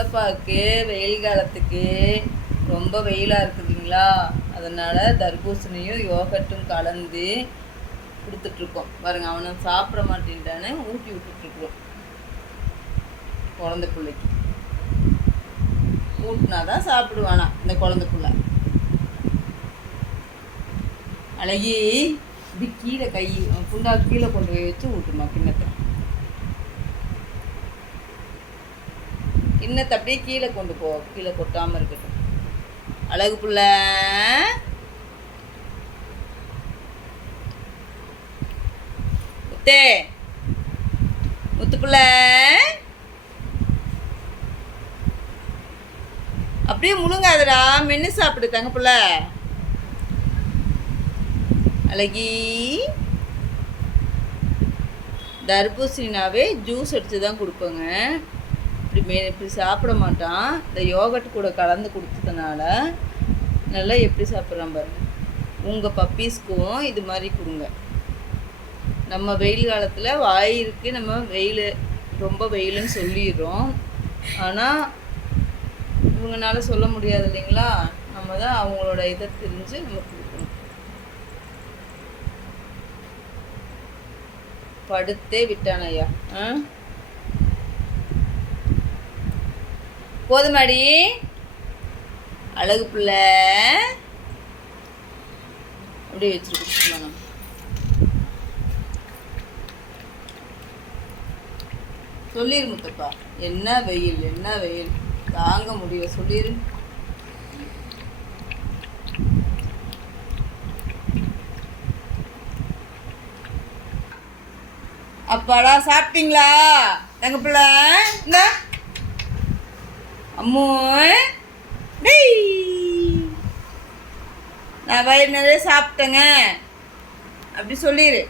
முத்தப்பாவுக்கு வெயில் காலத்துக்கு ரொம்ப வெயிலாக இருக்குதுங்களா, அதனால் தர்பூசணியும் யோகட்டும் கலந்து கொடுத்துட்ருக்கோம். பாருங்க, அவனை சாப்பிட மாட்டேன்ட்டானே ஊட்டி விட்டுட்ருக்குறோம். குழந்தை பிள்ளைக்கு ஊட்டினா தான் சாப்பிடுவானா இந்த குழந்தை பிள்ளை. அழகி இப்படி கீழே கை புண்டா கீழே கொண்டு போய் வச்சு ஊட்டுமா கிண்ணத்தை. கிண்ணத்தை அப்படியே கீழே கொண்டு போ, கீழே கொட்டாமல் இருக்கட்டும். அழகு புள்ள முத்தே, முத்து புள்ள அப்படியே முழுங்காதடா, மென்று சாப்பிடு தங்க புள்ள. அழகி தர்பூசணினாவே ஜூஸ் எடுத்து தான் கொடுப்போங்க. இப்படி சாப்பிட மாட்டான். இந்த யோகட் கூட கலந்து கொடுத்ததுனால நல்லா எப்படி சாப்பிட்றான் பாருங்க. உங்கள் பப்பீஸ்க்கும் இது மாதிரி கொடுங்க. நம்ம வெயில் காலத்தில் வாயிருக்கு நம்ம வெயில் ரொம்ப வெயிலுன்னு சொல்லிடுறோம். ஆனால் இவங்கனால சொல்ல முடியாது இல்லைங்களா, நம்ம தான் அவங்களோட இதை தெரிஞ்சு நம்ம கொடுக்கணும். படுத்தே விட்டான் ஐயா. போதுமாடி அழகு பிள்ளை, அப்படியே வச்சுருக்கோம். சொல்லிரு முத்தப்பா, என்ன வெயில் என்ன வெயில் தாங்க முடியல, சொல்லிரு. அப்பாடா சாப்பிட்டீங்களா தங்க பிள்ளை? இந்த அம்மு டேய், நான் வயிறு நிறைய சாப்பிட்டேங்க அப்படி சொல்லிடு.